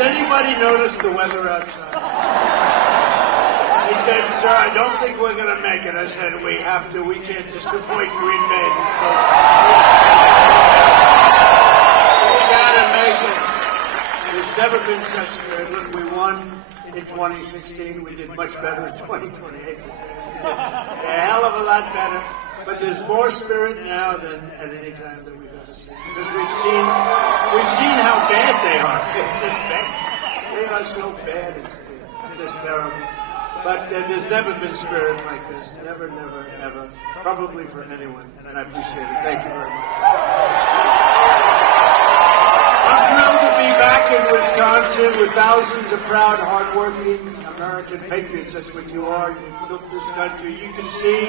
anybody notice the weather outside? He said, sir, I don't think we're going to make it. I said, we have to. We can't disappoint Green Bay. We got to make it. There's never been such a look. We won in 2016. We did much better in 2028. A hell of a lot better. But there's more spirit now than at any time that we've ever seen. Because we've seen how bad they are. They're just bad. They are so bad. It's just terrible. But there's never been spirit like this. Never, never, ever. Probably for anyone. And I appreciate it. Thank you very much. I'm thrilled to be back in Wisconsin with thousands of proud, hardworking American patriots. That's what you are. You built this country. You can see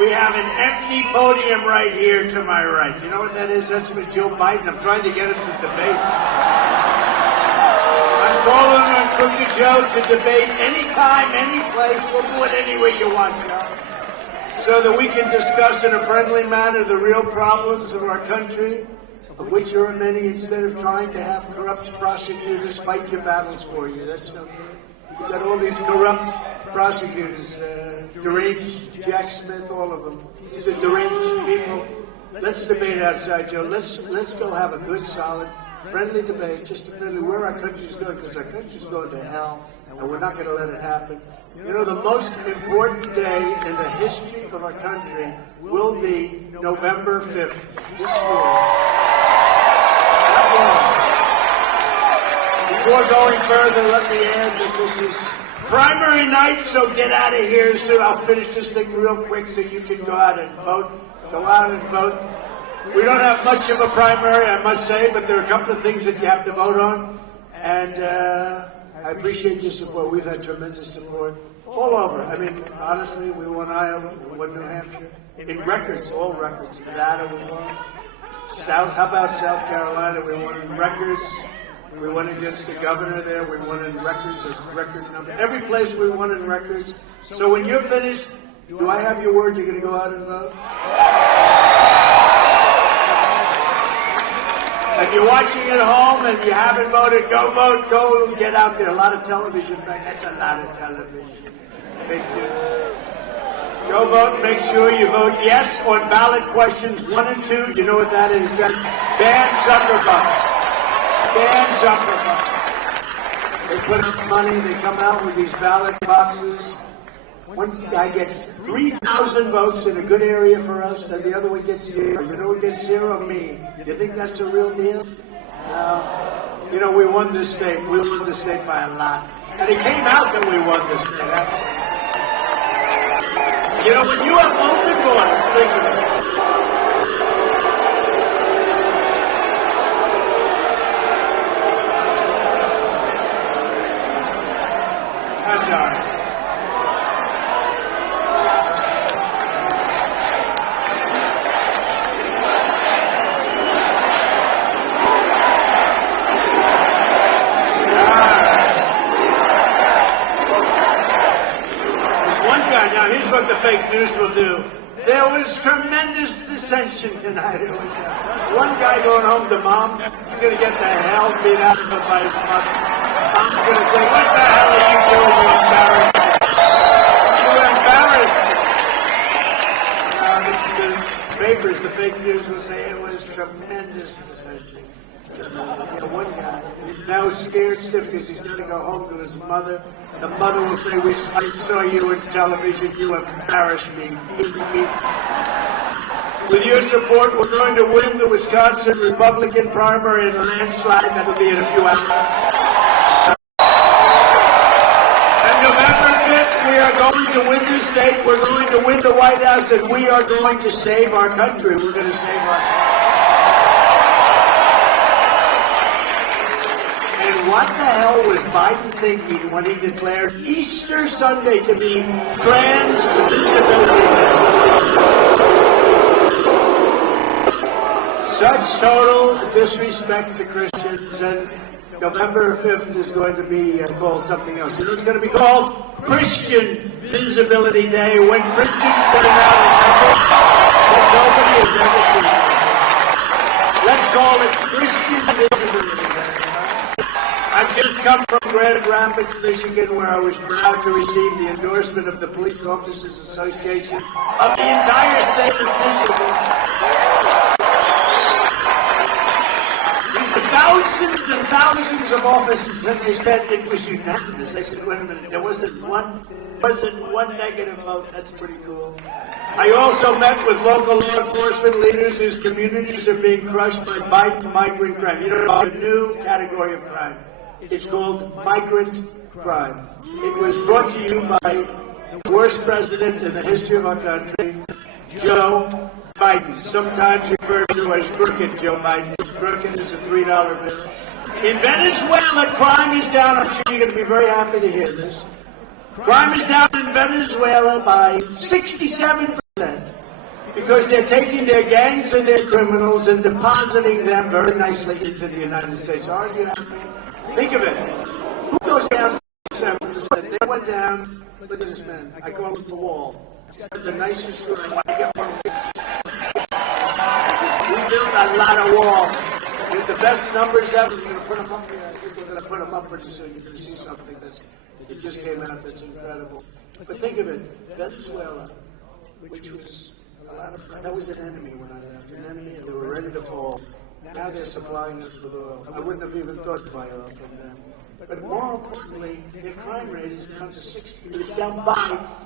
we have an empty podium right here to my right. You know what that is? That's with Joe Biden. I'm trying to get him to debate. I'm calling on Crooked Joe to debate anytime, any place. We'll do it any way you want, Joe. So that we can discuss in a friendly manner the real problems of our country, of which there are many, instead of trying to have corrupt prosecutors fight your battles for you. That's no good. You've got all these corrupt prosecutors, deranged Jack Smith, all of them. These are deranged people. Let's debate outside, Joe. Let's go have a good, solid, friendly debate, just to friendly where our country's going, because our country's going to hell, and we're not going to let it happen. You know, the most important day in the history of our country will be November 5th, this year. Before going further, let me add that this is primary night, so get out of here soon. I'll finish this thing real quick so you can go out and vote. Go out and vote. We don't have much of a primary, I must say, but there are a couple of things that you have to vote on. And I appreciate your support. We've had tremendous support all over. I mean, honestly, we won Iowa, we won New Hampshire. In records, all records. Nevada, we won. How about South Carolina? We won in records. We won against the governor there. We won in records, a record number. Every place we won in records. So when you're finished, do I have your word you're going to go out and vote? If you're watching at home and you haven't voted, go vote. Go get out there. A lot of television back. That's a lot of television. Fake news. Go vote. Make sure you vote yes on ballot questions 1 and 2. You know what that is? That's ban Zuckerbucks. Ban Zuckerbucks. They put up money. They come out with these ballot boxes. One guy gets 3,000 votes in a good area for us, and the other one gets 0. You know who gets 0? Me. You think that's a real deal? No. You know, we won this state. We won this state by a lot. And it came out that we won this state. You know, when you have open borders, think of it. That's all right. Now, here's what the fake news will do. There was tremendous dissension tonight. It was one guy going home to mom. He's going to get the hell beat out of him by his mother. Mom's going to say, what the hell are you doing? You embarrassed me. You embarrassed me. The papers, the fake news will say it was tremendous dissension. One guy is now scared stiff because he's going to go home to his mother. The mother will say, I saw you on television, you embarrassed me. With your support, we're going to win the Wisconsin Republican primary in a landslide. That will be in a few hours. And November 5th, we are going to win this state. We're going to win the White House, and we are going to save our country. We're going to save our country. What the hell was Biden thinking when he declared Easter Sunday to be Transgender Day? Such total disrespect to Christians, and November 5th is going to be called something else. You know, it's going to be called Christian Visibility Day, when Christians turn out in numbers that nobody has ever seen. Let's call it Christian Visibility Day. come from Grand Rapids, Michigan, where I was proud to receive the endorsement of the Police Officers Association of the entire state of Michigan. Thousands and thousands of officers, and they said it was unanimous. I said, wait a minute, there wasn't one negative vote. That's pretty cool. I also met with local law enforcement leaders whose communities are being crushed by migrant crime. You know, a new category of crime. It's called migrant crime. It was brought to you by the worst president in the history of our country, Joe Biden, sometimes referred to as crooked Joe Biden. Crooked is a $3 bill. In Venezuela, crime is down. I'm sure you're going to be very happy to hear this. Crime is down in Venezuela by 67% because they're taking their gangs and their criminals and depositing them very nicely into the United States. Aren't you happy? Think of it. Who goes down 67%? They went down. Look at this man. I call him the wall. The nicest story. We built a lot of wall with the best numbers ever. We're going to put them up here. I think we're going to put them up so you can see something that just came out that's incredible. But think of it, Venezuela, which was that was an enemy when I left, an enemy, and they were ready to fall. Now they're supplying us with oil. I wouldn't have even thought to buy oil from them. But more importantly, their crime rate is down to 60. It's down by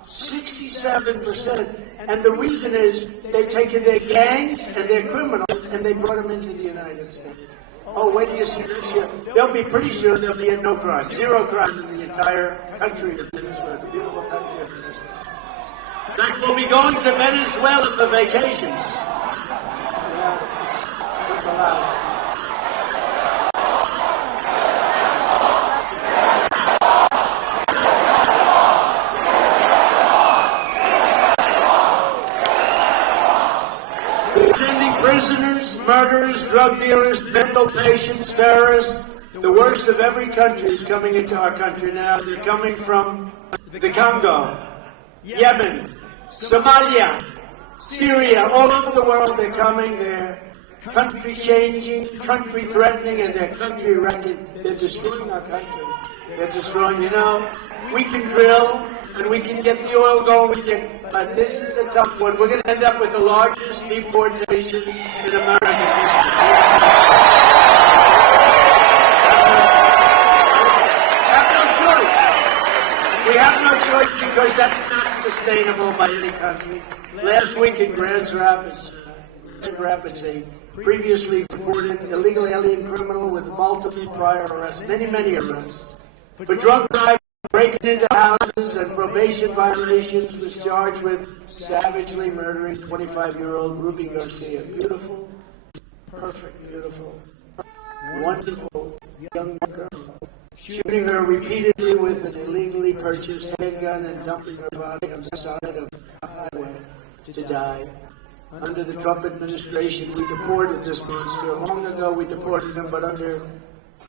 67%. And the reason is they've taken their gangs and their criminals and they brought them into the United States. Oh, wait till you see this year. They'll be pretty sure there'll be no crime. Zero crime in the entire country of Venezuela. The beautiful country of Venezuela. In fact, we'll be going to Venezuela for vacations. Yeah, that's allowed. Prisoners, murderers, drug dealers, mental patients, terrorists, the worst of every country is coming into our country now. They're coming from the Congo, Yemen, Somalia, Syria, all over the world. They're coming. They're country changing, country threatening, and they're country wrecking. They're destroying our country. They're destroying, we can drill and we can get the oil going, but this is a tough one. We're going to end up with the largest deportation in American history. We have no choice because that's not sustainable by any country. Last week in Grand Rapids, a previously deported illegal alien criminal with multiple prior arrests, many arrests, for drunk driving, breaking into houses, and probation violations, was charged with savagely murdering 25-year-old Ruby Garcia. Beautiful, perfect, beautiful, wonderful young girl. Shooting her repeatedly with an illegally purchased handgun and dumping her body on the side of a highway to die. Under the Trump administration, we deported this monster. Long ago, we deported him, but under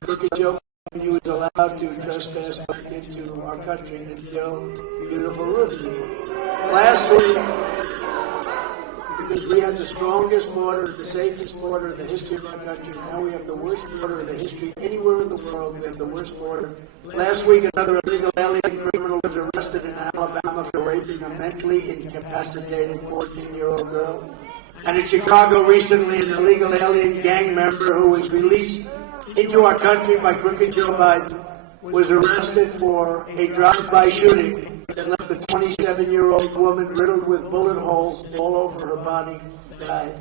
Crooked Joe, he was allowed to trespass back into our country and kill beautiful Ruby. Last week, because we had the strongest border, the safest border in the history of our country, now we have the worst border in the history anywhere in the world. We have the worst border. Last week, another illegal alien criminal was arrested in Alabama for raping a mentally incapacitated 14-year-old girl. And in Chicago recently, an illegal alien gang member who was released into our country by Crooked Joe Biden was arrested for a drive-by shooting that left a 27-year-old woman riddled with bullet holes all over her body, died.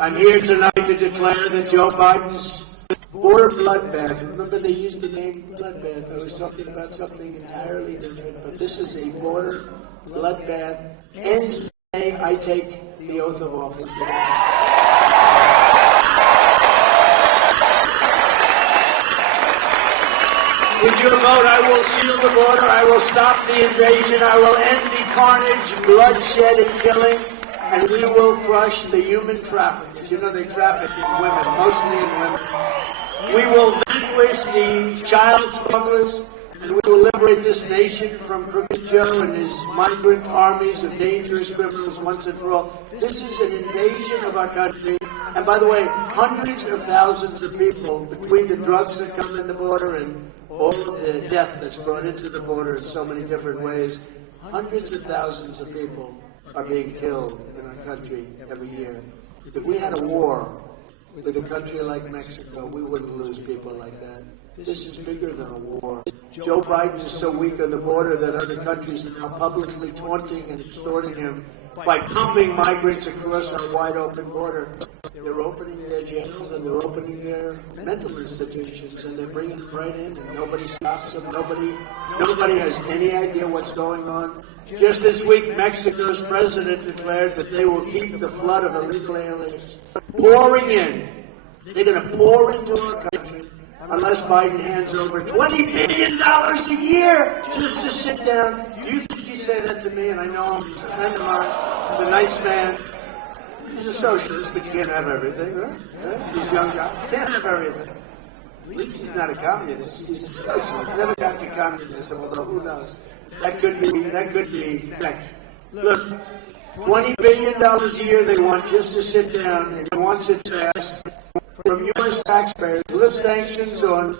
I'm here tonight to declare that Joe Biden's border bloodbath, remember they used the name bloodbath, I was talking about something entirely different, but this is a border bloodbath, ends today. I take the oath of office today. With your vote, I will seal the border, I will stop the invasion, I will end the carnage, bloodshed, and killing, and we will crush the human traffickers. You know they traffic in women, mostly in women. We will vanquish the child smugglers, and we will liberate this nation from Crooked Joe and his migrant armies of dangerous criminals once and for all. This is an invasion of our country. And by the way, hundreds of thousands of people, between the drugs that come in the border and all the death that's brought into the border in so many different ways, hundreds of thousands of people are being killed in our country every year. If we had a war with a country like Mexico, we wouldn't lose people like that. This is bigger than a war. Joe Biden is so weak on the border that other countries are now publicly taunting and extorting him by pumping migrants across our wide open border. They're opening their jails and they're opening their mental institutions and they're bringing them right in and nobody stops them. Nobody has any idea what's going on. Just this week, Mexico's president declared that they will keep the flood of illegal aliens pouring in. They're going to pour into our country unless Biden hands over $20 billion a year just to sit down. Do you think he'd say that to me? And I know him. He's a friend of mine. He's a nice man. He's a socialist, but you can't have everything, right? These young guys can't have everything. At least he's not a communist. He's a socialist. Never got to communism, although who knows? That could be next. Look, $20 billion a year they want just to sit down, and he wants it passed from U.S. taxpayers. Lift sanctions on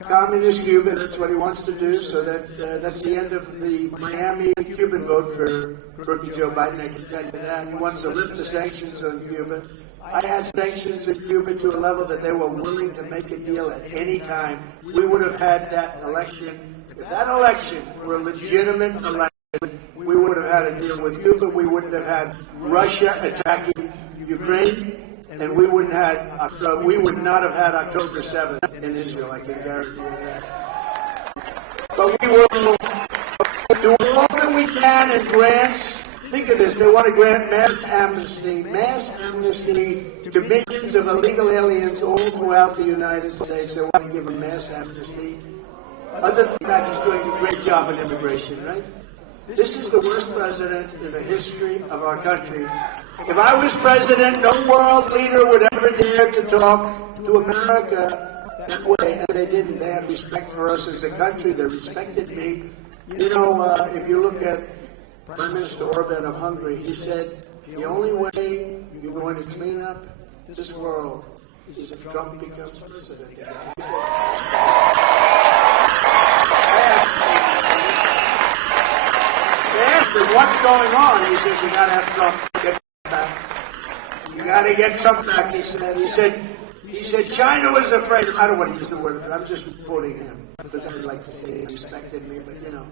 communist Cuba. That's what he wants to do. So that's the end of the Miami Cuban vote for rookie Joe Biden. I can tell you that. He wants to lift the sanctions on Cuba. I had sanctions in Cuba to a level that they were willing to make a deal at any time. We would have had that election. If that election were a legitimate election, we would have had a deal with Cuba. We wouldn't have had Russia attacking Ukraine. And we would not have had October 7th in Israel, I can guarantee you that. But we will do all that we can in grants. Think of this, they want to grant mass amnesty to millions of illegal aliens all throughout the United States. They want to give them mass amnesty. Other than that, he's doing a great job on immigration, right? This is the worst president in the history of our country. If I was president, no world leader would ever dare to talk to America that way. And they didn't. They had respect for us as a country. They respected me. You know, if you look at Prime Minister Orban of Hungary, he said, the only way you're going to clean up this world is if Trump becomes president. He said, what's going on? He says, you got to have Trump get back. You got to get Trump back, he said. He said, China was afraid of, I don't want to use the word, I'm just quoting him, because I'd like to say he respected me, but you know.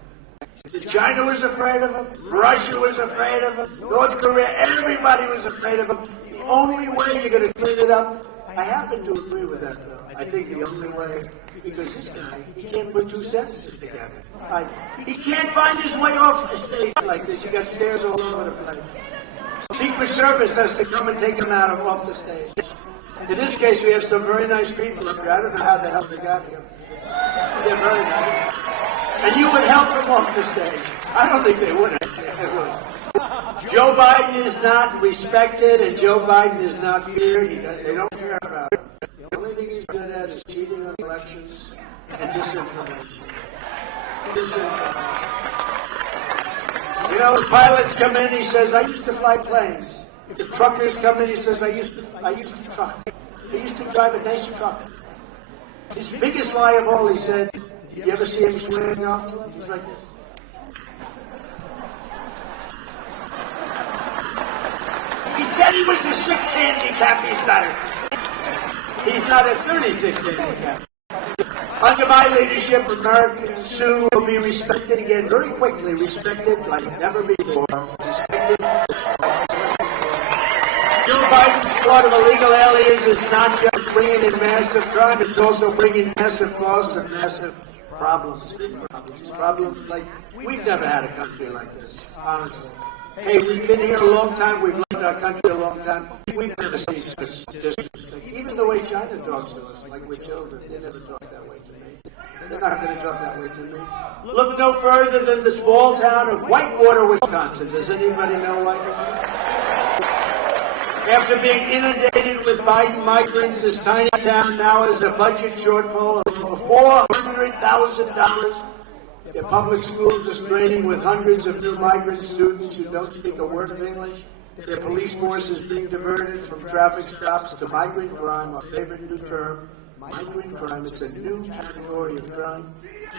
China was afraid of him, Russia was afraid of him, North Korea, everybody was afraid of him. The only way you're going to clean it up, I happen to agree with that, though. I think the only way, because this guy, he can't put two sentences together. He can't find his way off the stage like this. You got stairs all over the place. Secret Service has to come and take him off the stage. In this case, we have some very nice people up here. I don't know how the hell they got here. They're very nice. And you would help them off the stage. I don't think they would. Joe Biden is not respected, and Joe Biden is not feared. They don't care about it. The only thing he's good at is cheating on elections and disinformation. You know, the pilots come in, he says, I used to fly planes. If the truckers come in, he says, I used to truck. I used to drive a nice truck. His biggest lie of all, he said, did you ever see him swearing off to us? He's like this. He said he was a 6 handicap. He's not a 36 handicap. Under my leadership, America soon will be respected again, very quickly, respected like never before. Respected. Joe Biden's thought of illegal aliens is not just bringing in massive crime, it's also bringing massive costs and massive problems. Problems like we've never had a country like this, honestly. Hey, we've been here a long time. We've loved our country a long time. We've never seen such disrespect. Even the way China talks to us, like we're children, they never talk that way to me. They're not going to talk that way to me. Look no further than the small town of Whitewater, Wisconsin. Does anybody know Whitewater? After being inundated with Biden migrants, this tiny town now has a budget shortfall of over $400,000. Their public schools are straining with hundreds of new migrant students who don't speak a word of English. Their police force is being diverted from traffic stops to migrant crime, our favorite new term, migrant crime. It's a new category of crime.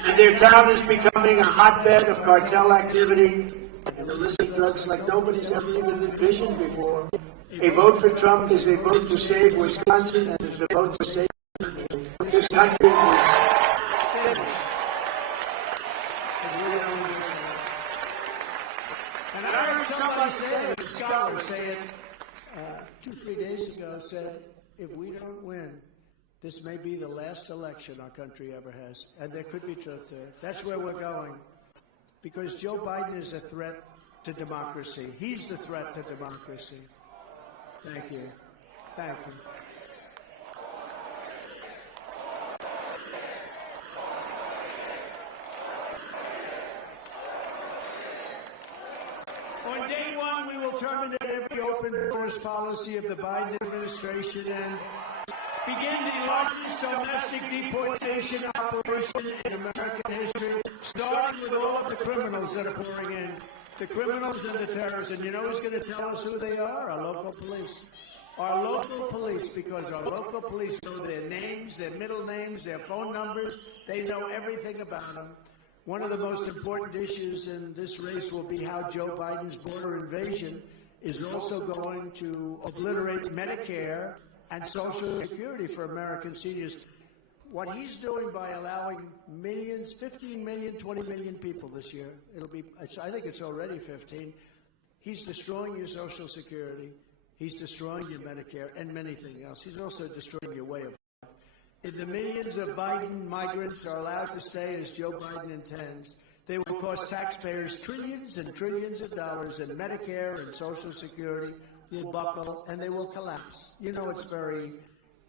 And their town is becoming a hotbed of cartel activity and illicit drugs like nobody's ever even envisioned before. A vote for Trump is a vote to save Wisconsin, and it's a vote to save this country. And I heard somebody say, a scholar say it 2-3 days ago, said, if we don't win, this may be the last election our country ever has. And there could be truth there. That's where we're going. Because Joe Biden is a threat to democracy. He's the threat to democracy. Thank you. Thank you. On day one, we will terminate every open doors policy of the Biden administration and begin the largest domestic deportation operation in American history, starting with all of the criminals that are pouring in. The criminals and the terrorists. And you know who's going to tell us who they are? Our local police. Our local police, because our local police know their names, their middle names, their phone numbers. They know everything about them. One of the most important issues in this race will be how Joe Biden's border invasion is also going to obliterate Medicare and Social Security for American seniors. What he's doing by allowing millions, 15 million, 20 million people this year, I think it's already 15, he's destroying your Social Security, he's destroying your Medicare, and many things else. He's also destroying your way of life. If the millions of Biden migrants are allowed to stay as Joe Biden intends, they will cost taxpayers trillions and trillions of dollars, and Medicare and Social Security will buckle and they will collapse. You know it's very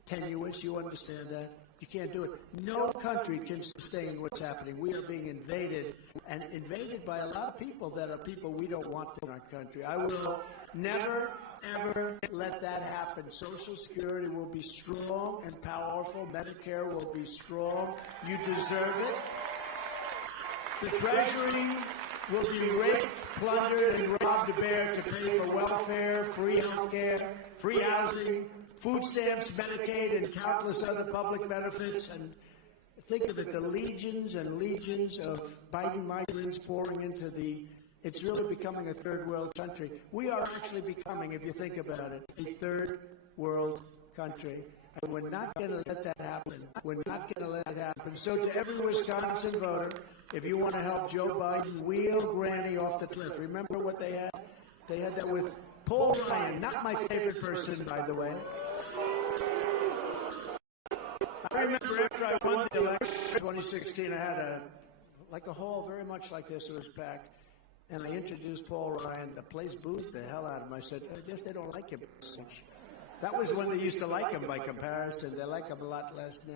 tenuous, you understand that. You can't do it. No country can sustain what's happening. We are being invaded, and invaded by a lot of people that are people we don't want in our country. I will never, ever let that happen. Social Security will be strong and powerful. Medicare will be strong. You deserve it. The Treasury will be raped, plundered, and robbed to bear to pay for welfare, free health care, free housing, food stamps, Medicaid, and countless other public benefits. And think of it, the legions and legions of Biden migrants pouring into it's really becoming a third world country. We are actually becoming, if you think about it, a third world country. And we're not going to let that happen. We're not going to let it happen. So to every Wisconsin voter, if you want to help Joe Biden wheel Granny off the cliff, remember what they had? They had that with Paul Ryan, not my favorite person, by the way. I remember after I won the election in 2016, I had a hall very much like this. It was packed. And I introduced Paul Ryan. The place booed the hell out of him. I said, I guess they don't like him so much. That was when they used to like him by comparison. They like him a lot less now.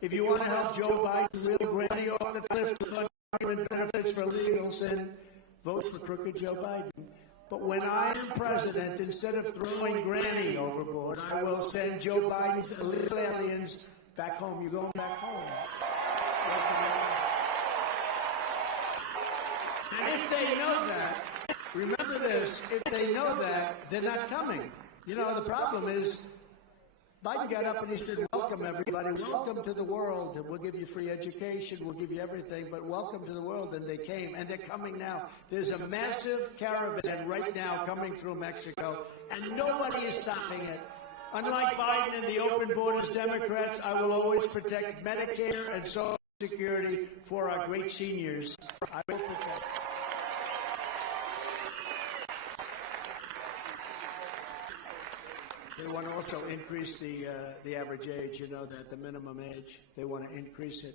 If you want to help Joe Biden wheel Granny off the cliff to fund government benefits for illegals, then vote for crooked Joe Biden. But when I am president, instead of throwing Granny overboard, I will send Joe Biden's illegal aliens back home. You're going back home. And if they know that, remember this, if they know that, they're not coming. You know, the problem is, Biden got up and he said, welcome everybody, welcome to the world. We'll give you free education, we'll give you everything, but welcome to the world. And they came, and they're coming now. There's a massive caravan right now coming through Mexico, and nobody is stopping it. Unlike Biden and the open borders Democrats, I will always protect Medicare and Social Security for our great seniors. I will protect. They want to also increase the average age, you know, the minimum age. They want to increase it.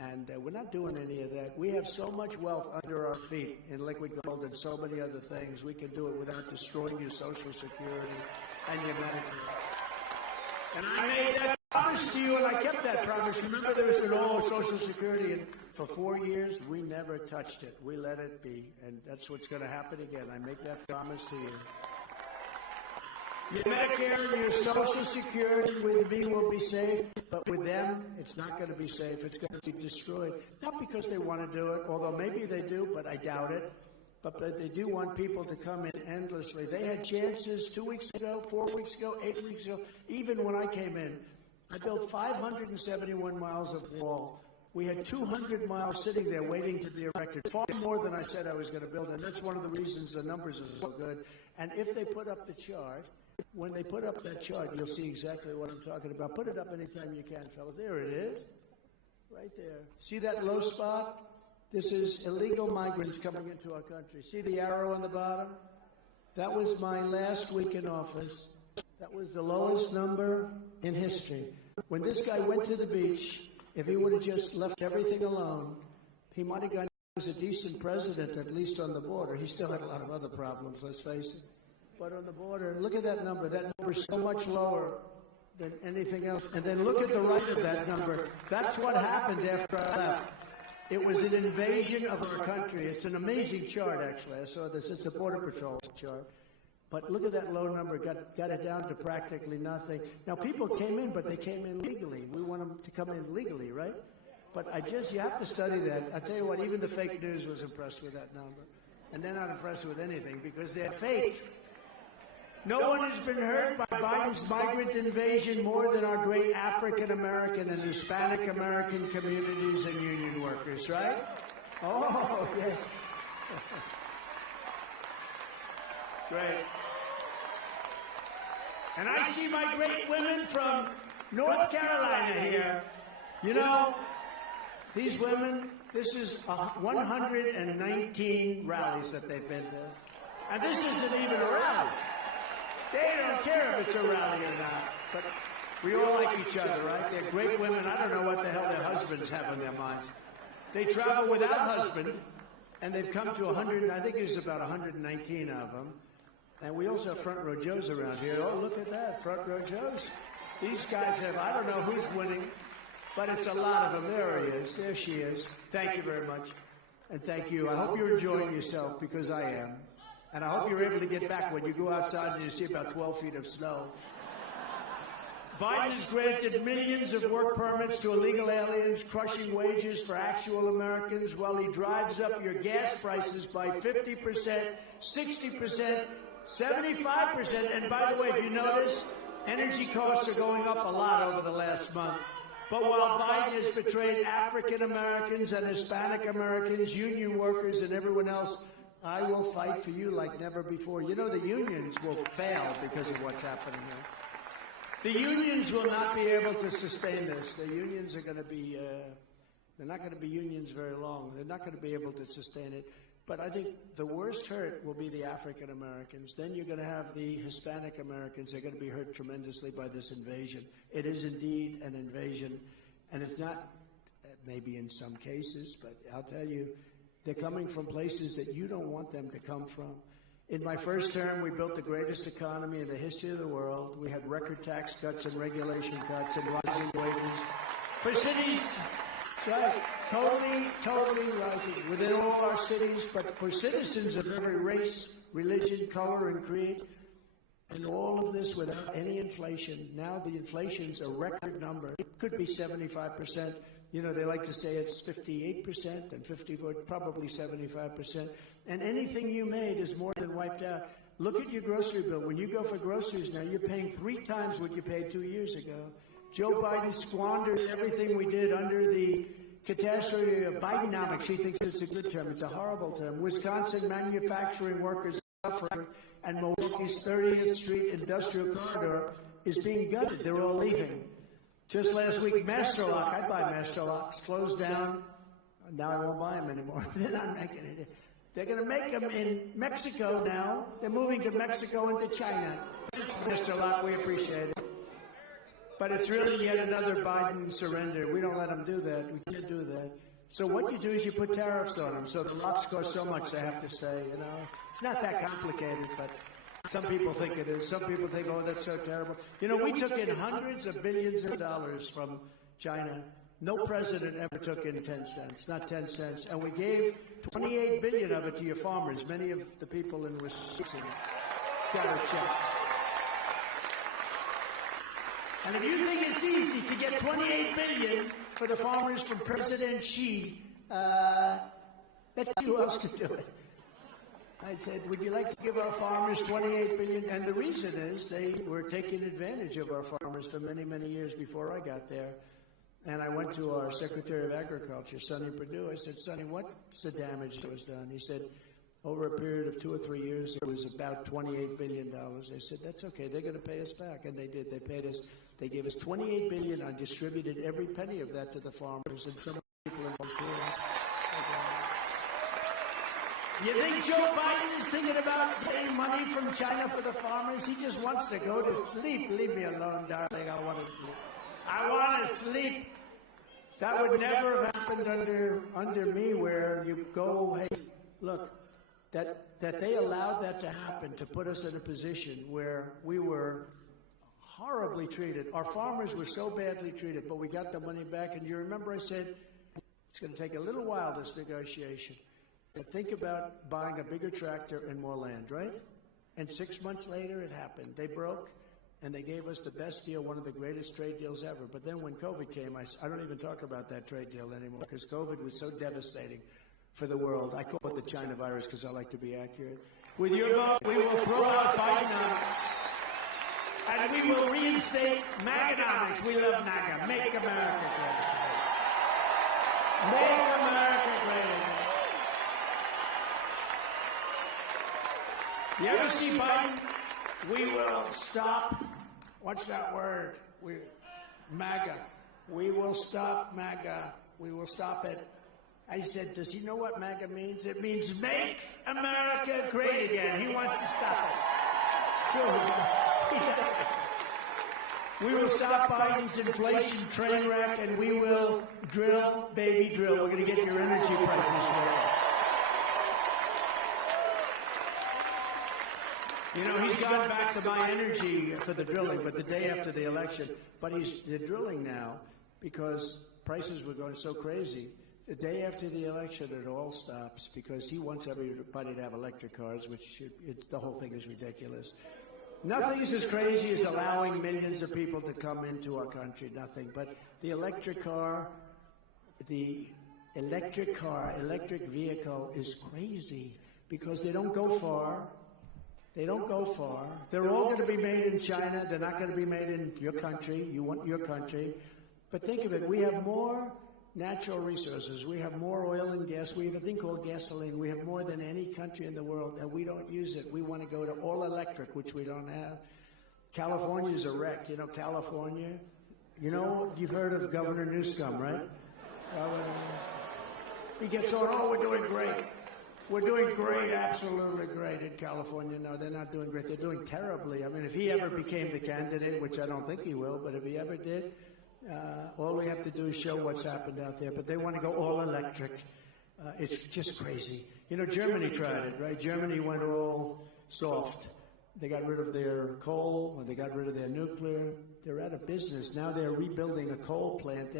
And we're not doing any of that. We have so much wealth under our feet in liquid gold and so many other things. We can do it without destroying your Social Security and your Medicare. And I made that promise to you, and I kept that promise. Remember, there was an old Social Security, and for 4 years, we never touched it. We let it be, and that's what's going to happen again. I make that promise to you. Your Medicare and your Social Security with me will be safe, but with them, it's not going to be safe. It's going to be destroyed. Not because they want to do it, although maybe they do, but I doubt it. but they do want people to come in endlessly. They had chances 2 weeks ago, 4 weeks ago, 8 weeks ago. Even when I came in, I built 571 miles of wall. We had 200 miles sitting there waiting to be erected, far more than I said I was going to build. And that's one of the reasons the numbers are so good. And if they put up the chart, when they put up that chart, you'll see exactly what I'm talking about. Put it up anytime you can, fellas. There it is. Right there. See that low spot? This is illegal migrants coming into our country. See the arrow on the bottom? That was my last week in office. That was the lowest number in history. When this guy went to the beach, if he would have just left everything alone, he might have gotten as a decent president, at least on the border. He still had a lot of other problems, let's face it. But on the border, look at that number. That number is so much lower than anything else. And then look at the right of that number. That's what happened after I left. It was an invasion of our country. It's an amazing chart, actually. I saw this. It's a Border Patrol chart. But look at that low number, got it down to practically nothing. Now, people came in, but they came in legally. We want them to come in legally, right? But you have to study that. I tell you what, even the fake news was impressed with that number. And they're not impressed with anything because they're fake. No one has been hurt by Biden's migrant invasion more than our great African American and Hispanic American communities and union workers, right? Oh, yes. Great. And I see my great women from North Carolina here. You know, these women, this is 119 rallies that they've been to. And this isn't even a rally. They don't care if it's a rally or not. But we all like each other, right? They're great women. I don't know what the hell their husbands have on their minds. They travel without husband, and they've come to 100, I think it's about 119 of them. And we also have front row Joes around here. Oh, look at that, front row Joes. These guys have, I don't know who's winning, but it's a lot of them. There he is. There she is. Thank you very much. And thank you. I hope you're enjoying yourself, because I am. And I hope you're able to get back when you go outside and you see about 12 feet of snow. Biden has granted millions of work permits to illegal aliens, crushing wages for actual Americans while he drives up your gas prices by 50%, 60%, 75%. And by the way, if you notice, energy costs are going up a lot over the last month. But while Biden has betrayed African Americans and Hispanic Americans, union workers, and everyone else, I will fight for you like never before. You know, the unions will fail because of what's happening here. The unions will not be able to sustain this. The unions are going to be, they're not going to be unions very long. They're not going to be able to sustain it. But I think the worst hurt will be the African Americans. Then you're going to have the Hispanic Americans. They're going to be hurt tremendously by this invasion. It is indeed an invasion. And it's not, maybe in some cases, but I'll tell you, they're coming from places that you don't want them to come from. In my first term, we built the greatest economy in the history of the world. We had record tax cuts and regulation cuts and rising wages. For cities, right, totally rising within all our cities, but for citizens of every race, religion, color, and creed, and all of this without any inflation. Now the inflation's a record number. It could be 75%. You know, they like to say it's 58% and 54, probably 75%. And anything you made is more than wiped out. Look at your grocery bill. When you go for groceries now, you're paying 3 times what you paid 2 years ago. Joe Biden squandered everything we did under the catastrophe of Bidenomics. He thinks it's a good term. It's a horrible term. Wisconsin manufacturing workers are suffering, and Milwaukee's 30th Street industrial corridor is being gutted. They're all leaving. Just last week, Master Lock, I buy Master Locks, closed down. Now I won't buy them anymore. They're not making it. They're going to make them in Mexico now. They're moving to Mexico and to China. Master Lock, we appreciate it. But it's really yet another Biden surrender. We don't let them do that. We can't do that. So what you do is you put tariffs on them. So the locks cost so much they have to stay, you know. It's not that complicated, but some people think it is. Some people think, oh, that's so terrible. You know, we took in hundreds of billions of dollars from China. No president ever took in 10 cents, not 10 cents. And we gave 28 billion of it to your farmers. Many of the people in Wisconsin got a check. And if you think it's easy to get 28 billion for the farmers from President Xi, let's see who else can do it. I said, would you like to give our farmers $28 billion? And the reason is they were taking advantage of our farmers for many, many years before I got there. And I went to our Secretary of Agriculture, Sonny Perdue. I said, Sonny, what's the damage that was done? He said, over a period of 2 or 3 years, it was about $28 billion. I said, that's okay. They're going to pay us back. And they did. They paid us. They gave us $28 billion. I distributed every penny of that to the farmers. And some people in Montreal. You think Joe Biden is thinking about getting money from China for the farmers? He just wants to go to sleep. Leave me alone, darling. I want to sleep. I want to sleep. That would never have happened under me, where you go, hey, look, that they allowed that to happen, to put us in a position where we were horribly treated. Our farmers were so badly treated, but we got the money back. And you remember I said, it's going to take a little while, this negotiation. But think about buying a bigger tractor and more land, right? And 6 months later, it happened. They broke, and they gave us the best deal, one of the greatest trade deals ever. But then when COVID came, I don't even talk about that trade deal anymore, because COVID was so devastating for the world. I call it the China virus because I like to be accurate. With your vote, we will throw out Biden, and we will reinstate MAGAnomics. We love MAGA. Make America great. Make America great. You ever see Biden? We will stop. What's that word? MAGA. We will stop MAGA. We will stop it. I said, does he know what MAGA means? It means make America great again. He wants to stop it. It's true. We will stop Biden's inflation train wreck, and we will drill, baby, drill. We're going to get your energy prices right. You know, he's gone back to buy energy for the drilling, but the day after the election. But they're drilling now because prices were going so crazy. The day after the election, it all stops because he wants everybody to have electric cars, which the whole thing is ridiculous. Nothing is as crazy as allowing millions of people to come into our country, nothing. But the electric vehicle is crazy because they don't go far. They don't go far. They're all going to be made in China. They're not going to be made in your country. You want your country. But think of it. We have more natural resources. We have more oil and gas. We have a thing called gasoline. We have more than any country in the world, and we don't use it. We want to go to all electric, which we don't have. California's a wreck. You know, California. You know, you've heard of Governor Newsom, right? He gets on, oh, we're doing great. We're doing great, absolutely great in California. No, they're not doing great. They're doing terribly. I mean, if he ever became the candidate, which I don't think he will, but if he ever did, all we have to do is show what's happened out there. But they want to go all electric. It's just crazy. You know, Germany tried it, right? Germany went all soft. They got rid of their coal, or they got rid of their nuclear. They're out of business. Now they're rebuilding a coal plant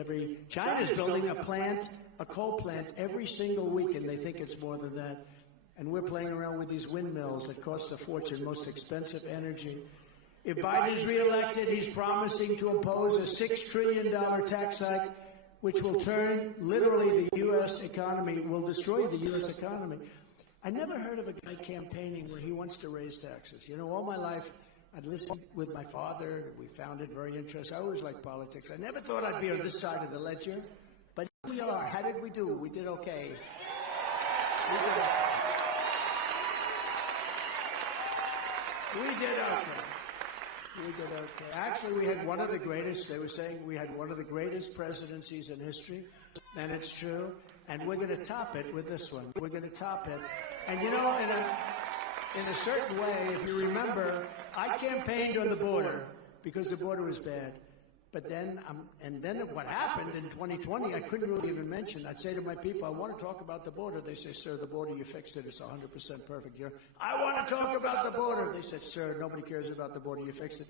China's building a coal plant every single week, and they think it's more than that. And we're playing around with these windmills that cost a fortune, most expensive energy. If Biden is reelected, he's promising to impose a $6 trillion tax hike, which will turn literally the U.S. economy, will destroy the U.S. economy. I never heard of a guy campaigning where he wants to raise taxes. You know, all my life, I'd listened with my father. We found it very interesting. I always liked politics. I never thought I'd be on this side of the ledger. But here we are. How did we do? We did okay. We did okay. Actually, we had one of the greatest, they were saying we had one of the greatest presidencies in history, and it's true. And we're going to top it with this one. We're going to top it. And you know, in a certain way, if you remember, I campaigned on the border because the border was bad. But then, what happened in 2020, I couldn't really even mention. I'd say to my people, I want to talk about the border. They say, sir, the border, you fixed it. It's 100% perfect. I want to talk about the border. They said, sir, nobody cares about the border. You fixed it.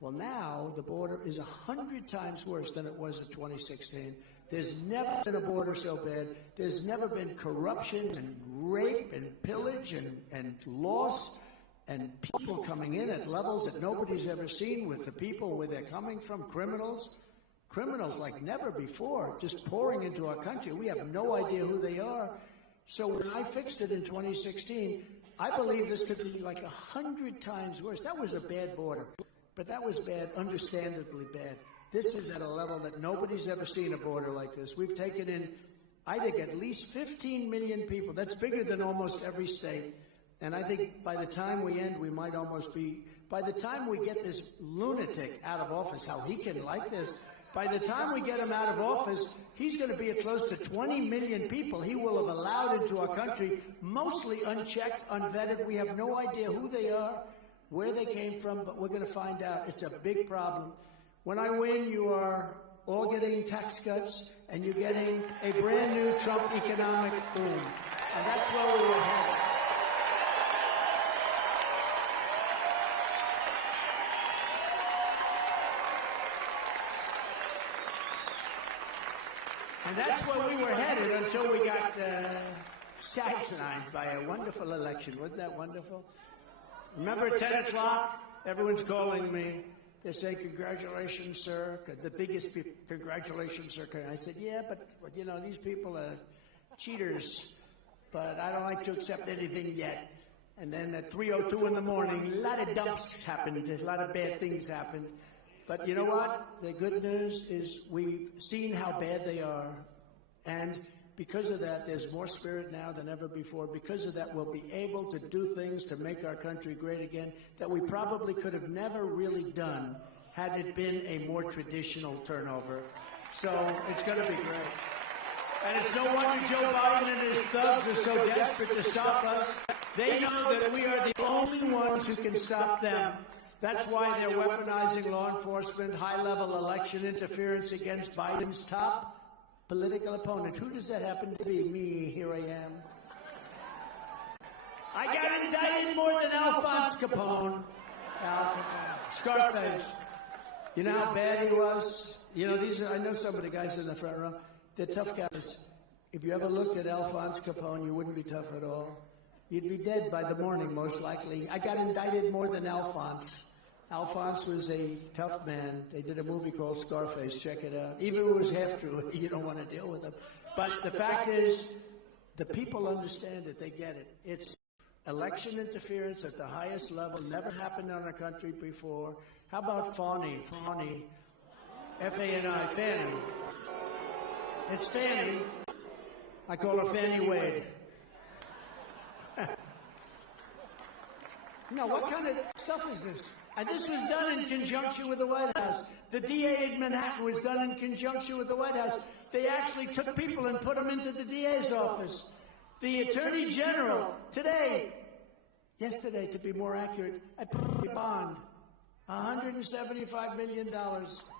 Well, now the border is 100 times worse than it was in 2016. There's never been a border so bad. There's never been corruption and rape and pillage and loss. And people coming in at levels that nobody's ever seen with the people where they're coming from, criminals like never before, just pouring into our country. We have no idea who they are. So when I fixed it in 2016, I believe this could be like 100 times worse. That was a bad border, but that was bad, understandably bad. This is at a level that nobody's ever seen a border like this. We've taken in, I think, at least 15 million people. That's bigger than almost every state. And I think by the time we end, we might almost be, by the time we get this lunatic out of office, how he can like this, by the time we get him out of office, he's going to be at close to 20 million people he will have allowed into our country, mostly unchecked, unvetted. We have no idea who they are, where they came from, but we're going to find out. It's a big problem. When I win, you are all getting tax cuts, and you're getting a brand new Trump economic boom. And that's where we were headed. And that's where we were headed until we got sidelined by a wonderful election. Wasn't that wonderful? Remember at 10 o'clock, everyone's calling me. They say, congratulations, sir. The biggest congratulations, sir. I said, yeah, but you know, these people are cheaters, but I don't like to accept anything yet. And then at 3:02 in the morning, a lot of dumps happened. A lot of bad things happened. But you know what? The good news is we've seen how bad they are. And because of that, there's more spirit now than ever before. Because of that, we'll be able to do things to make our country great again that we probably could have never really done had it been a more traditional turnover. So it's going to be great. And it's no wonder Joe Biden and his thugs are so desperate to stop us. They know that we are the only ones who can stop them. That's why they're weaponizing law enforcement, high-level election interference against Biden's top political opponent. Who does that happen to be? Me. Here I am. I got indicted more than Alphonse Capone. Scarface. You know how bad he was? You know, these are, I know some of the guys in the front row. They're tough guys. If you ever looked at Alphonse Capone, you wouldn't be tough at all. You'd be dead by the morning, most likely. I got indicted more than Alphonse. Alphonse was a tough man. They did a movie called Scarface. Check it out. Even if it was half true, you don't want to deal with him. But the fact is, the people understand it. They get it. It's election interference at the highest level. Never happened in our country before. How about Fani? Fani. F-A-N-I. Fannie. It's Fannie. I call her Fannie Wade. No, what kind of stuff is this? And this was done in conjunction with the White House. The DA in Manhattan was done in conjunction with the White House. They actually took people and put them into the DA's office. The Attorney General, yesterday to be more accurate, I put up a bond, $175 million.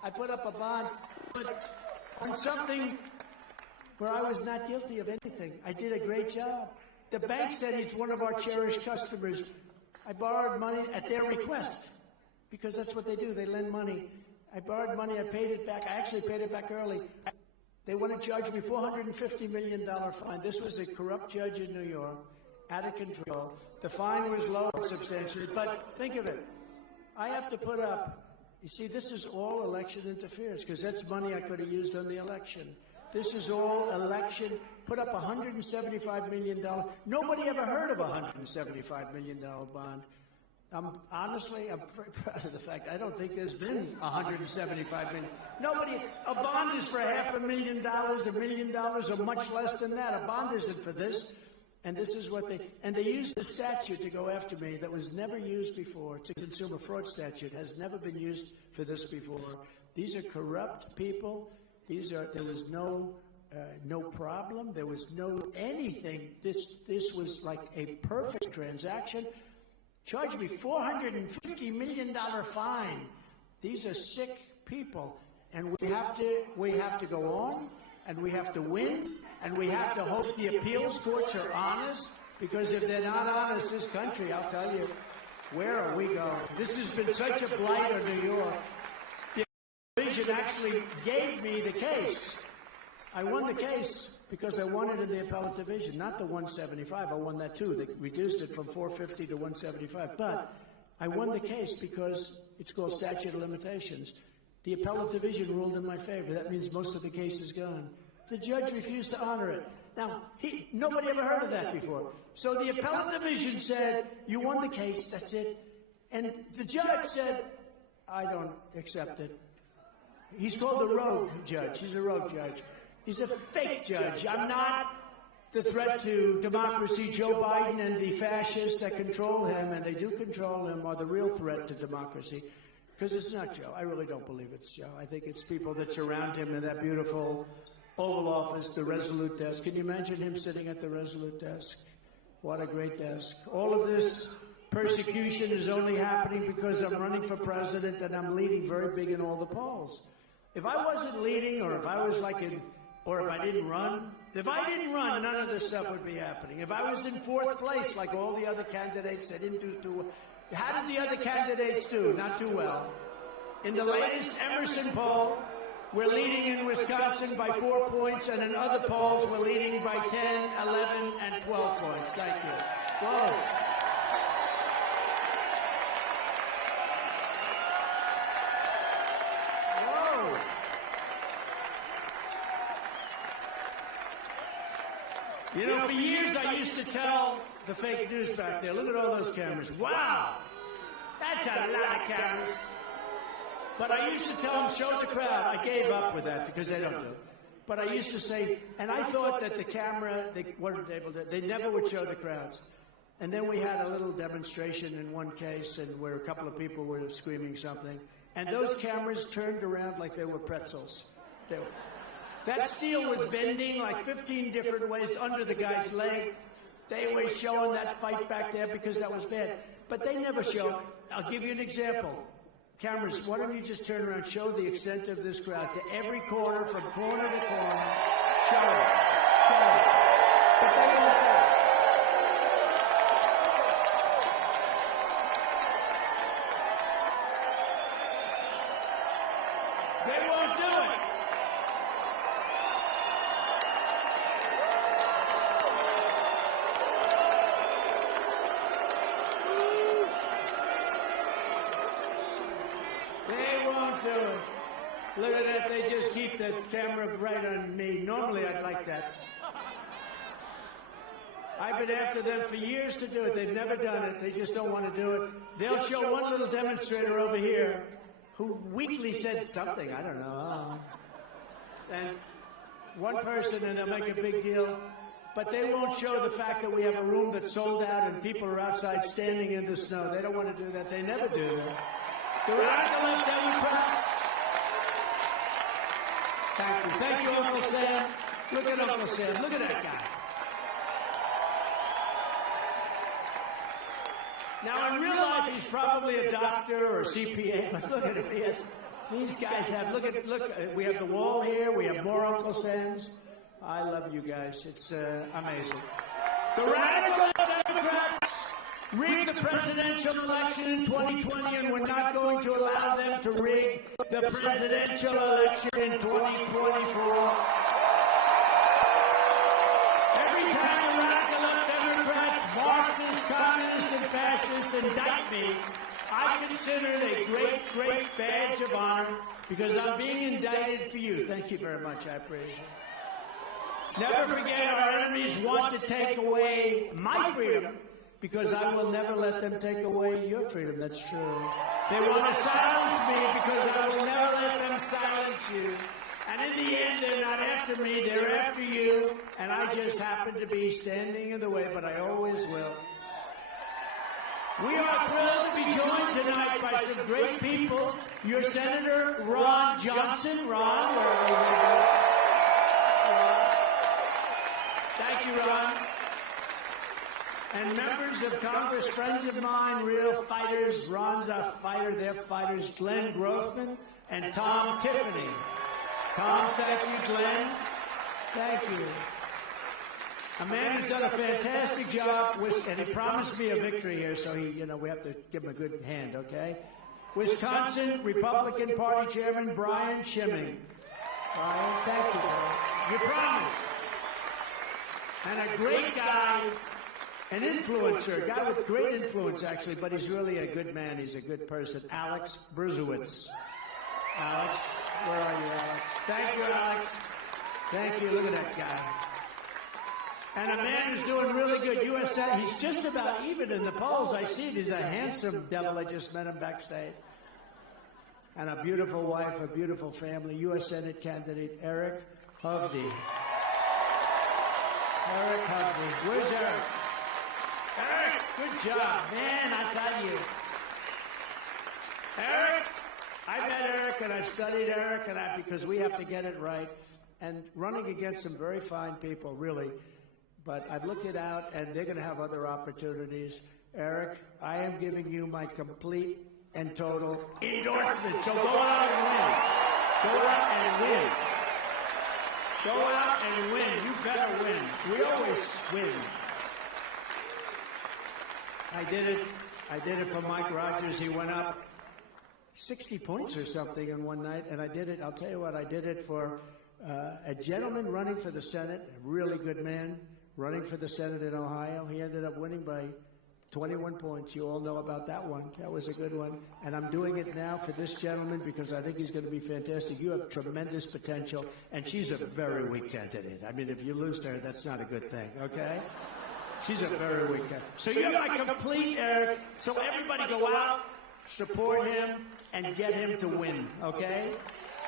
I put up a bond on something where I was not guilty of anything. I did a great job. The bank said he's one of our cherished customers. I borrowed money at their request, because that's what they do. They lend money. I borrowed money. I paid it back. I actually paid it back early. They want to charge me $450 million fine. This was a corrupt judge in New York, out of control. The fine was lowered substantially. But think of it. I have to put up, you see, this is all election interference, because that's money I could have used on the election. This is all election. Put up $175 million. Nobody ever heard of a $175 million bond. Honestly, I'm very proud of the fact I don't think there's been $175 million. Nobody, a bond is for $500,000, $1 million, or much less than that. A bond isn't for this. And this is what they used the statute to go after me that was never used before. It's a consumer fraud statute, has never been used for this before. These are corrupt people. There was no problem. There was no anything. This was like a perfect transaction. Charged me $450 million fine. These are sick people, and we have to go on, and we have to win, and we have to hope the appeals courts are honest. Because if they're not honest, this country, I'll tell you, where are we going? This has been such a blight on New York. Division actually gave me the case. I won the case because I won it in the appellate division, not the 175. I won that too. They reduced it from 450 to 175. But I won the case because it's called statute of limitations. The appellate division ruled in my favor. That means most of the case is gone. The judge refused to honor it. Now, nobody ever heard of that before. So the appellate division said, you won the case, that's it. And the judge said, I don't accept it. He's called a rogue judge. He's a rogue judge. He's a fake judge. I'm not the threat to democracy. Joe Biden and the fascists that control him, and they do control him, are the real threat to democracy. Because it's not Joe. I really don't believe it's Joe. I think it's people that surround him in that beautiful Oval Office, the Resolute desk. Can you imagine him sitting at the Resolute desk? What a great desk. All of this persecution is only happening because I'm running for president and I'm leading very big in all the polls. If I wasn't leading, or if I was or if I didn't run, none of this stuff would be happening. If I was in fourth place, like all the other candidates, they didn't do too well. How did the other candidates do? Not too well. In the latest Emerson poll, we're leading in Wisconsin by 4 points, and in other polls, we're leading by 10, 11, and 12 points. Thank you. Whoa. You know, for years I used to tell the fake news back there, look at all those cameras. Wow, that's a lot of cameras. But I used to tell them, show the crowd. I gave up with that because they don't do it. But I used to say, and I thought that the camera, they weren't able to, they never would show the crowds. And then we had a little demonstration in one case, and where a couple of people were screaming something. And those cameras turned around like they were pretzels. That steel was bending like 15 different ways under the guy's leg. They were showing that fight back there because that was bad. But they never show. I'll give you an example. Cameras, why don't you just turn around, show the extent of this crowd to every corner, from corner to corner. Show it. Show it. But they won't do it. They won't do it. Look at that, they just keep the camera right on me. Normally I'd like that. I've been after them for years to do it. They've never done it. They just don't want to do it. They'll show one little demonstrator over here who weakly said something, I don't know. And one person, and they'll make a big deal. But they won't show the fact that we have a room that's sold out and people are outside standing in the snow. They don't want to do that. They never do that. The radical left Democrats. Thank you. Thank you, Uncle Sam. Look at Uncle Sam. Look at that guy. Now, in real life, he's probably a doctor or a CPA, but look at him. These guys have, look, we have the wall here. We have more Uncle Sams. I love you guys. It's amazing. The radical Democrats rigged the presidential election in 2020, and we're not going to allow them to rig the presidential election in 2024. Every time the radical left Democrats, Marxists, communists, and fascists indict me, I consider it a great, great badge of honor because I'm being indicted for you. Thank you very much. I appreciate it. Never forget, our enemies want to take away my freedom, because I will never let them take away your freedom. That's true. They want to silence me because I will never let them silence you. And in the end, they're not after me, they're after you. And I just happen to be standing in the way, but I always will. We are thrilled to be joined tonight by some great people. Your Senator Ron Johnson. Ron, where are you? Thank you, Ron. And members of Congress, friends of mine, real fighters. Ron's a fighter, they're fighters. Glenn Grothman and Tom Tiffany. Tom, thank you, Glenn. Thank you. A man who's done a fantastic job, and he promised me a victory here, so we have to give him a good hand, okay? Wisconsin Republican Party Chairman Brian Schimming. Brian, thank you, Brian. You promised. And a great guy. An influencer, a guy with great influence, actually, but he's really a good man. He's a good person. Alex Brzezowicz. Alex, where are you, Alex? Thank you, Alex. Thank you. Look at that guy. And a man who's doing really good. U.S. Senate, he's just about even in the polls. I see it. He's a handsome devil. I just met him backstage. And a beautiful wife, a beautiful family. U.S. Senate candidate Eric Hovde. Eric Hovde. Where's Eric? Eric, good job. Man, I tell you. Eric, I met Eric and I studied Eric because we have to get it right. And running against some very fine people, really. But I've looked it out, and they're going to have other opportunities. Eric, I am giving you my complete and total endorsement. So go out and win. Go out and win. Go out and win. You better win. We always win. I did it for Mike Rogers. He went up 60 points or something in one night, and I did it. I'll tell you what, I did it for a gentleman running for the Senate, a really good man, running for the Senate in Ohio. He ended up winning by 21 points. You all know about that one. That was a good one. And I'm doing it now for this gentleman because I think he's going to be fantastic. You have tremendous potential, and she's a very weak candidate. I mean, if you lose to her, that's not a good thing, okay? She's a very weak candidate. So you have my complete, Eric. So everybody go out, support him, and get him to win, okay?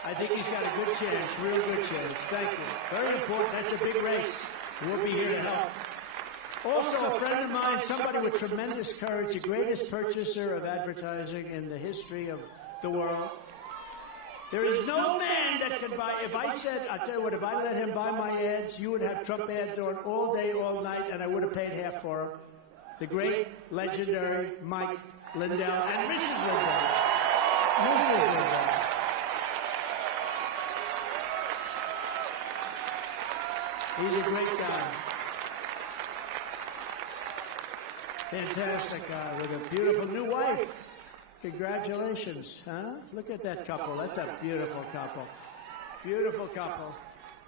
I think he's got a good chance, real good chance. Thank you. Very important. That's a big race. We'll be here to help. Also, a friend of mine, somebody with tremendous courage, the greatest purchaser of advertising in the history of the world. There is no man that can buy, if I said, I'll tell you what, if I let him buy my ads, you would have Trump ads on all day, all night, and I would have paid half for them. The great, legendary Mike Lindell and Mrs. Lindell. Mrs. Lindell. He's a great guy. Fantastic guy with a beautiful new wife. Congratulations, huh? Look at that couple. That's a beautiful couple. Beautiful couple.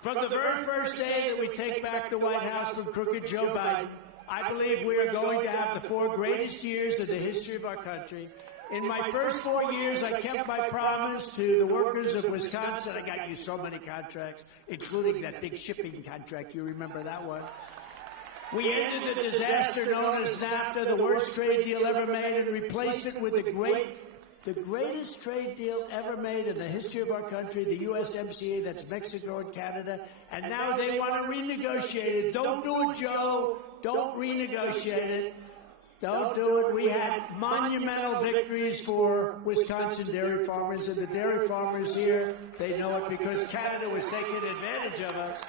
From the very first day that we take back the White House from crooked Joe Biden, I believe we are going to have the 4 greatest years in the history of our country. In my first 4 years, I kept my promise to the workers of Wisconsin. I got you so many contracts, including that big shipping contract. You remember that one? We ended the disaster known as NAFTA, the worst trade deal ever made, and replaced it with the greatest trade deal ever made in the history of our country, the USMCA, that's Mexico and Canada. And now they want to renegotiate it. Don't do it, Joe. Don't renegotiate it. Don't do it. We had monumental victories for Wisconsin dairy farmers, and the dairy farmers here, they know it because Canada was taking advantage of us.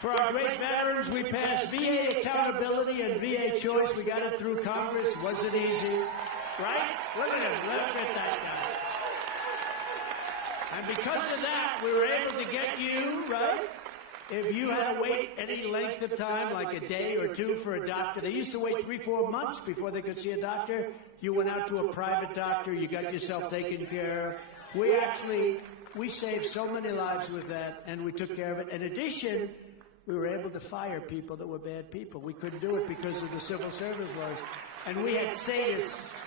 For our great veterans, we passed VA accountability and VA choice. We got it through Congress. Wasn't easy, right? Look at him. Look at that guy. And because of that, we were able to get you, right? If you had to wait any length of time, like a day or two for a doctor, they used to wait 3-4 months before they could see a doctor. You went out to a private doctor, you got yourself taken care of. We saved so many lives with that, and we took care of it. In addition, we were able to fire people that were bad people. We couldn't do it because of the civil service laws. And we had sadists.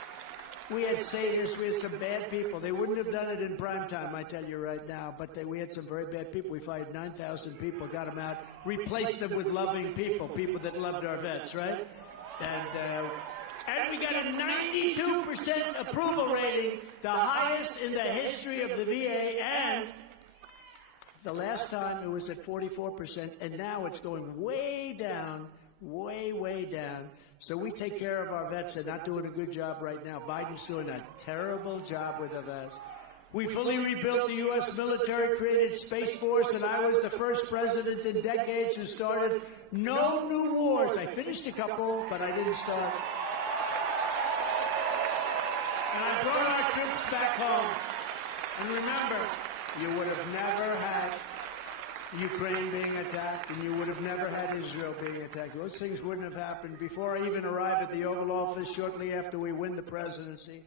We had some bad people. They wouldn't have done it in prime time, I tell you right now, but we had some very bad people. We fired 9,000 people, got them out, replaced them with loving people, people that loved our vets, right? And we got a 92% approval rating, the highest in the history of the VA, and the last time it was at 44%, and now it's going way down, way down. So we take care of our vets. They're not doing a good job right now. Biden's doing a terrible job with the vets. We fully rebuilt the U.S. military, created Space Force, and I was the first president in decades who started no new wars. I finished a couple, but I didn't start. And I brought our troops back home. And remember, you would have never had Ukraine being attacked, and you would have never had Israel being attacked. Those things wouldn't have happened. Before I even arrive at the Oval Office, shortly after we win the presidency,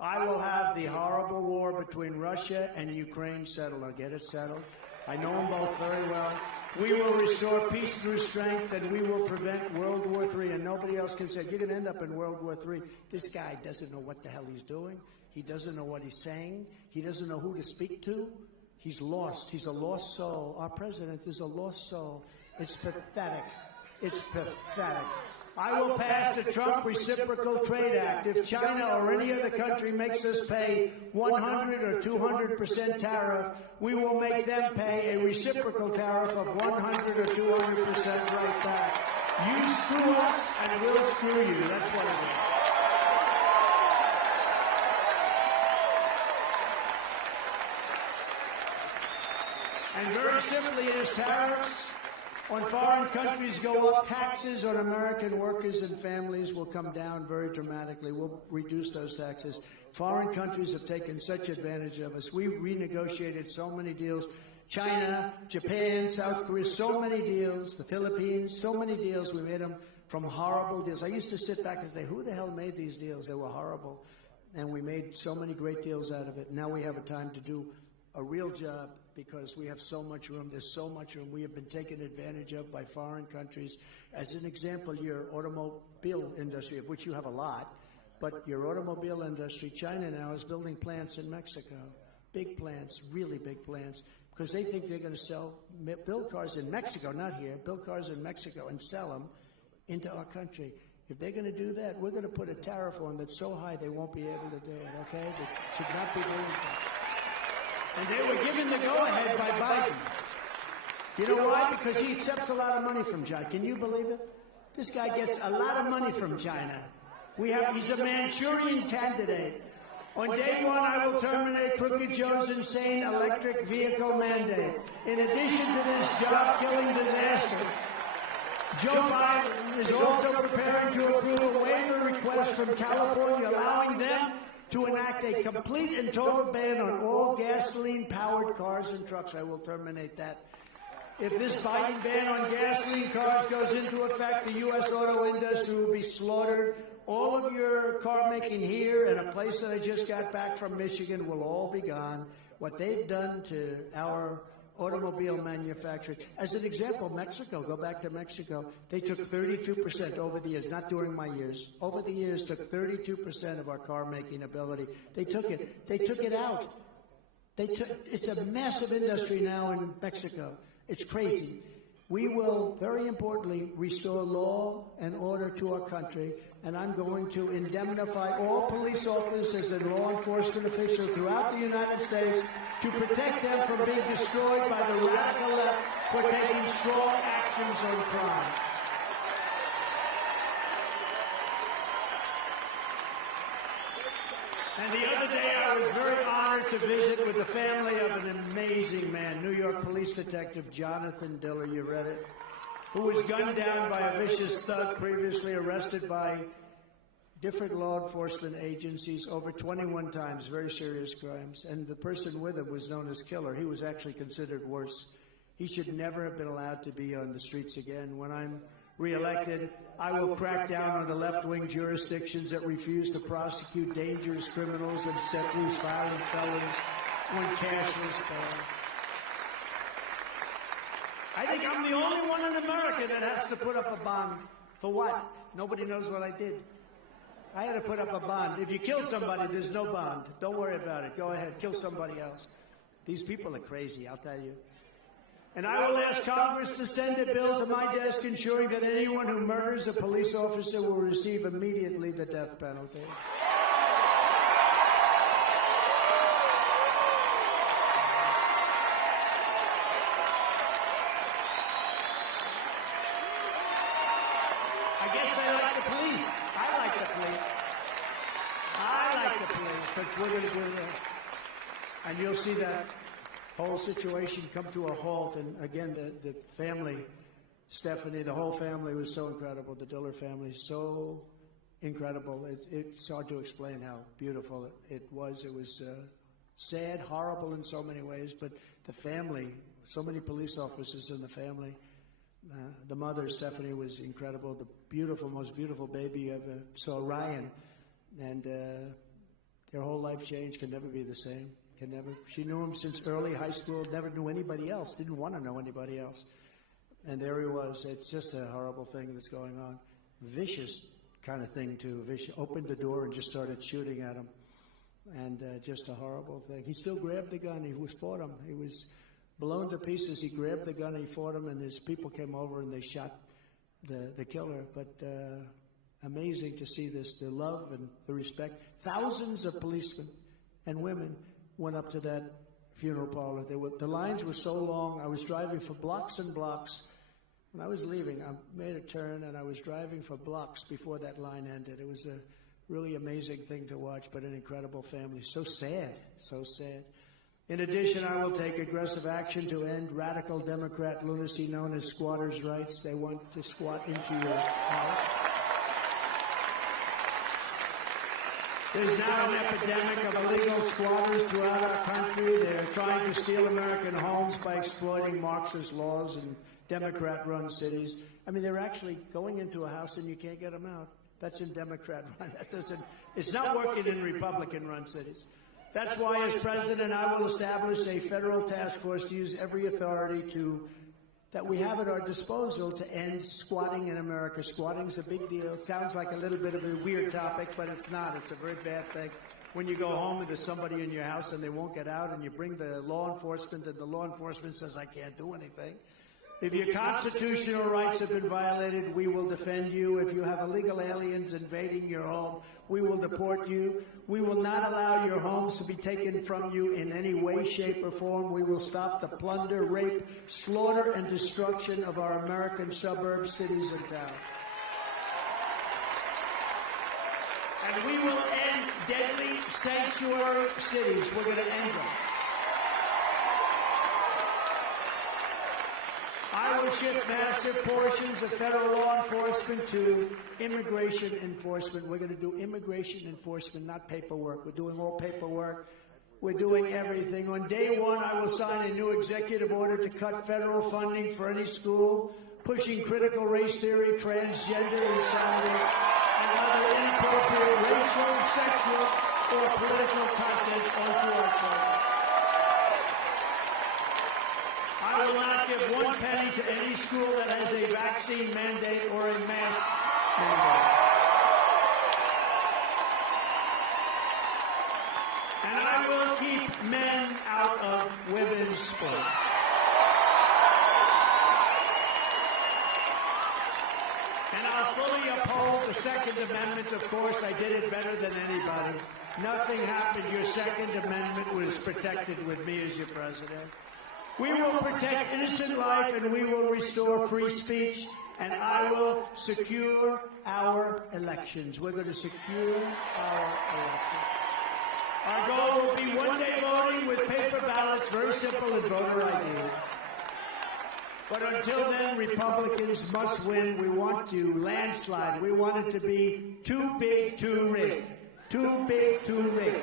I will have the horrible war between Russia and Ukraine settled. I'll get it settled. I know them both very well. We will restore peace through strength, and we will prevent World War III. And nobody else can say, you're going to end up in World War III. This guy doesn't know what the hell he's doing. He doesn't know what he's saying. He doesn't know who to speak to. He's lost. He's a lost soul. Our president is a lost soul. It's pathetic. It's pathetic. I will pass the Trump Reciprocal Trade Act. If China or any other country makes us pay 100 or 200% tariff, we will make them pay a reciprocal tariff of 100 or 200% right back. You screw us, and we'll screw you. That's what it is. And very simply, it is tariffs on foreign countries go up, taxes on American workers and families will come down very dramatically. We'll reduce those taxes. Foreign countries have taken such advantage of us. We renegotiated so many deals. China, Japan, South Korea, so many deals. The Philippines, so many deals. We made them from horrible deals. I used to sit back and say, who the hell made these deals? They were horrible. And we made so many great deals out of it. Now we have a time to do a real job because we have so much room. There's so much room. We have been taken advantage of by foreign countries. As an example, your automobile industry, of which you have a lot, but your automobile industry, China now is building plants in Mexico. Big plants, really big plants, because they think they're going to build cars in Mexico, not here, build cars in Mexico and sell them into our country. If they're going to do that, we're going to put a tariff on that's so high they won't be able to do it, okay? They should not be doing that. And they were given the go-ahead by Biden. You know why? Because he accepts a lot of money from China. Can you believe it? This guy gets a lot of money from China. He's a Manchurian candidate. On day one, I will terminate Crooked Joe's insane electric vehicle mandate. In addition to this job-killing disaster, Joe Biden is also preparing to approve a waiver request from California, allowing them to enact a complete and total ban on all gasoline-powered cars and trucks. I will terminate that. If this Biden ban on gasoline cars goes into effect, the U.S. auto industry will be slaughtered. All of your car making here and a place that I just got back from Michigan will all be gone. What they've done to our automobile manufacturers. As an example, Mexico, go back to Mexico, they took 32% over the years, not during my years, over the years took 32% of our car making ability. They took it out. It's a massive industry now in Mexico. It's crazy. We will, very importantly, restore law and order to our country, and I'm going to indemnify all police officers and law enforcement officials throughout the United States to protect them from being destroyed by the radical left for taking strong actions on crime. And the other day, I was very honored to visit with the family of an amazing man, New York police detective Jonathan Diller, you read it, who was gunned down by a vicious thug previously arrested by different law enforcement agencies over 21 times, very serious crimes. And the person with him was known as Killer. He was actually considered worse. He should never have been allowed to be on the streets again. When I'm reelected, I will crack down on the left-wing jurisdictions that refuse to prosecute dangerous criminals and set loose violent felons on cashless bail. I think I'm the only one in America that has to put up a bond. For what? Nobody knows what I did. I had to put up a bond. If you kill somebody, there's no bond. Don't worry about it. Go ahead, kill somebody else. These people are crazy, I'll tell you. And I will ask Congress to send a bill to my desk ensuring that anyone who murders a police officer will receive immediately the death penalty. I guess they like the police. I like the police. I like the police. So we're going to do this. And you'll see that whole situation come to a halt. And again, the family, Stephanie, the whole family was so incredible. The Diller family, so incredible. It's hard to explain how beautiful it was. It was sad, horrible in so many ways, but the family, so many police officers in the family. The mother, Stephanie, was incredible. The beautiful, most beautiful baby you ever saw, Ryan. And their whole life changed, can never be the same. Can never. She knew him since early high school, never knew anybody else, didn't want to know anybody else. And there he was. It's just a horrible thing that's going on. Vicious kind of thing, too. Vicious. Opened the door and just started shooting at him. and just a horrible thing. He still grabbed the gun. He fought him. He was blown to pieces. He grabbed the gun. He fought him, and his people came over and they shot the killer. But amazing to see this, the love and the respect. Thousands of policemen and women went up to that funeral parlor. The lines were so long. I was driving for blocks and blocks. When I was leaving, I made a turn, and I was driving for blocks before that line ended. It was a really amazing thing to watch, but an incredible family. So sad, so sad. In addition, I will take aggressive action to end radical Democrat lunacy known as squatters' rights. They want to squat into your house. There's now an epidemic of illegal squatters throughout our country. They're trying to steal American homes by exploiting Marxist laws in Democrat-run cities. I mean, they're actually going into a house and you can't get them out. That's in Democrat-run. It's not working in Republican-run cities. That's why, as president, I will establish a federal task force to use every authority that we have at our disposal to end squatting in America. Squatting's a big deal. It sounds like a little bit of a weird topic, but it's not. It's a very bad thing. When you go home and there's somebody in your house and they won't get out, and you bring the law enforcement, and the law enforcement says, I can't do anything. If your constitutional rights have been violated, we will defend you. If you have illegal aliens invading your home, we will deport you. We will not allow your homes to be taken from you in any way, shape, or form. We will stop the plunder, rape, slaughter, and destruction of our American suburbs, cities, and towns. And we will end deadly sanctuary cities. We're going to end them. I will shift massive portions of federal law enforcement to immigration enforcement. We're going to do immigration enforcement, not paperwork. We're doing all paperwork. We're doing everything. On day one, I will sign a new executive order to cut federal funding for any school pushing critical race theory, transgender insanity, and other inappropriate racial, sexual, or political content onto our children. I will not give one penny to any school that has a vaccine mandate or a mask mandate. And I will keep men out of women's sports. And I'll fully uphold the Second Amendment. Of course, I did it better than anybody. Nothing happened. Your Second Amendment was protected with me as your president. We will protect innocent life, and we will restore free speech, and I will secure our elections. We're going to secure our elections. Our goal will be one-day voting with paper ballots, very simple, and voter ID. But until then, Republicans must win. We want to landslide. We want it to be too big, too rigged. Too big, too rigged.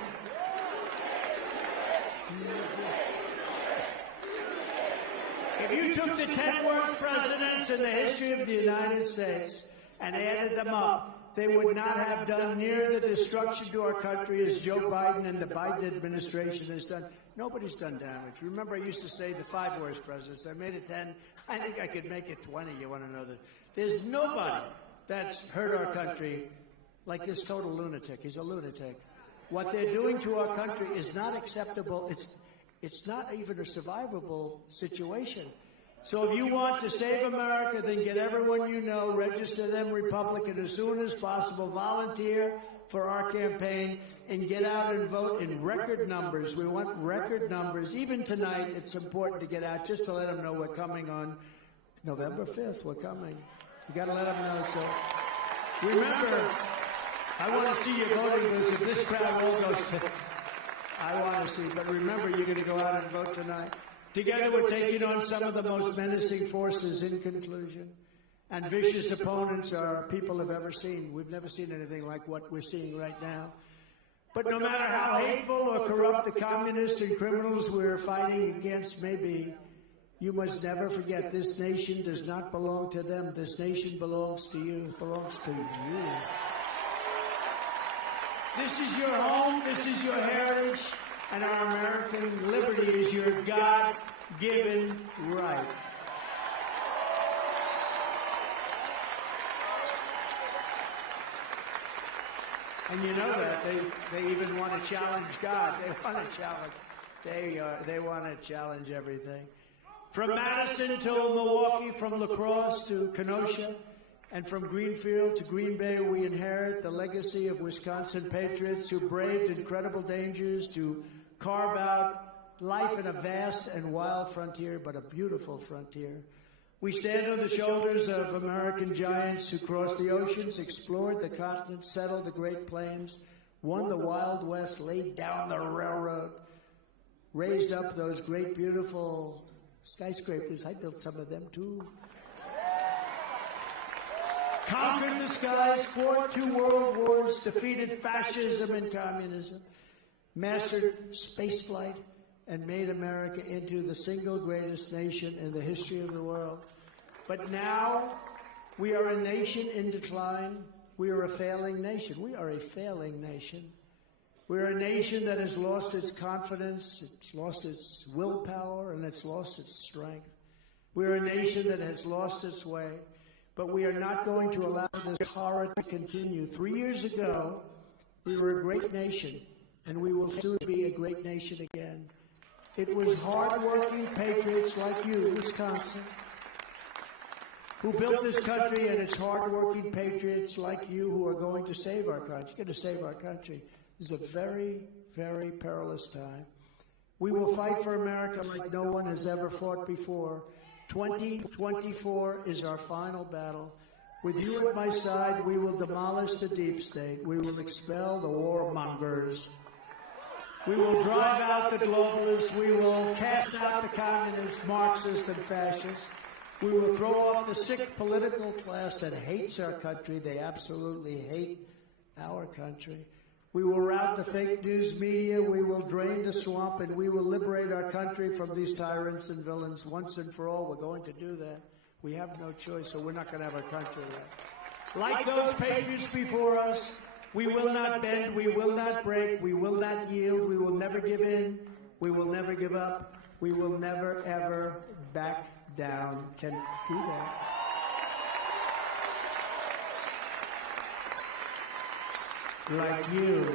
If you took the 10 worst presidents in the history of the United States and added them up, they would not have done near the destruction to our country as Joe Biden and the Biden administration has done. Nobody's done damage. Remember, I used to say the 5 worst presidents. I made it 10. I think I could make it 20. You want to know that? There's nobody that's hurt our country like this total lunatic. He's a lunatic. What they're doing to our country is not acceptable. It's not even a survivable situation. So if you want to save America, then get everyone you know, register them Republican as soon as possible, volunteer for our campaign, and get out and vote in record numbers. We want record numbers. Even tonight, it's important to get out just to let them know we're coming on November 5th. We're coming. You got to let them know. So remember, I want to see you voting, because if this crowd all goes to... I want to see, but remember, you're going to go out and vote tonight. Together, we're taking on some of the most menacing forces in conclusion, and vicious opponents our people have ever seen. We've never seen anything like what we're seeing right now. But no matter how hateful or corrupt the communists and criminals we're fighting against may be, you must never forget this nation does not belong to them. This nation belongs to you. It belongs to you. This is your home, this is your heritage, and our American liberty is your God-given right. And you know that they even want to challenge God. They want to challenge everything. From Madison to Milwaukee, from La Crosse to Kenosha, and from Greenfield to Green Bay, we inherit the legacy of Wisconsin patriots who braved incredible dangers to carve out life in a vast and wild frontier, but a beautiful frontier. We stand on the shoulders of American giants who crossed the oceans, explored the continent, settled the Great Plains, won the Wild West, laid down the railroad, raised up those great, beautiful skyscrapers. I built some of them, too. Conquered the skies, fought 2 world wars, defeated fascism and communism, mastered spaceflight, and made America into the single greatest nation in the history of the world. But now, we are a nation in decline. We are a failing nation. We are a failing nation. We are a nation that has lost its confidence, it's lost its willpower, and it's lost its strength. We are a nation that has lost its way, but we are not going to allow this horror to continue. 3 years ago, we were a great nation, and we will soon be a great nation again. It was hard-working patriots like you, Wisconsin, who built this country, and it's hard-working patriots like you who are going to save our country. You're going to save our country. This is a very, very perilous time. We will fight for America like no one has ever fought before. 2024 is our final battle. With you at my side, we will demolish the deep state. We will expel the warmongers. We will drive out the globalists. We will cast out the communists, Marxists, and fascists. We will throw off the sick political class that hates our country. They absolutely hate our country. We will rout the fake news media. We will drain the swamp, and we will liberate our country from these tyrants and villains once and for all. We're going to do that. We have no choice, so we're not going to have our country left. Like those patriots before us, we will not bend, we will not break, we will not yield, we will never give in, we will never give up, we will never, ever back down. Can do that. Like you.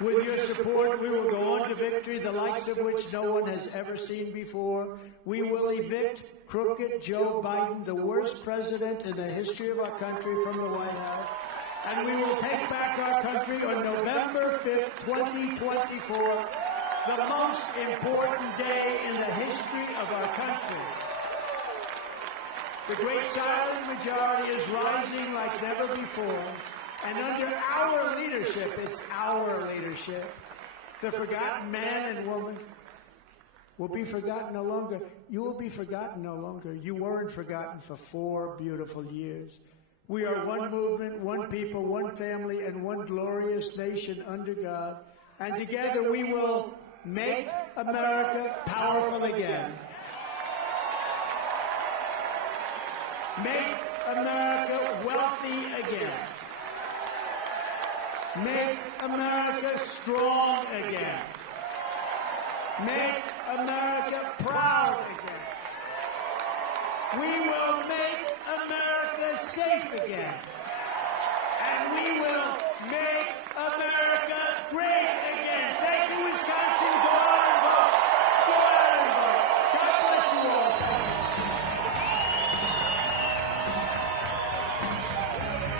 With your support, we will go on to victory, the likes of which no one has ever seen before. We will evict crooked Joe Biden, the worst president in the history of our country, from the White House. And we will take back our country on November 5th, 2024, the most important day in the history of our country. The great silent majority is rising like never before. And under our leadership, it's our leadership, the forgotten man and woman will be forgotten no longer. You will be forgotten no longer. You weren't forgotten for 4 beautiful years. We are one movement, one people, one family, and one glorious nation under God. And together we will make America powerful again. Make America wealthy again. Make America strong again. Make America proud again. We will make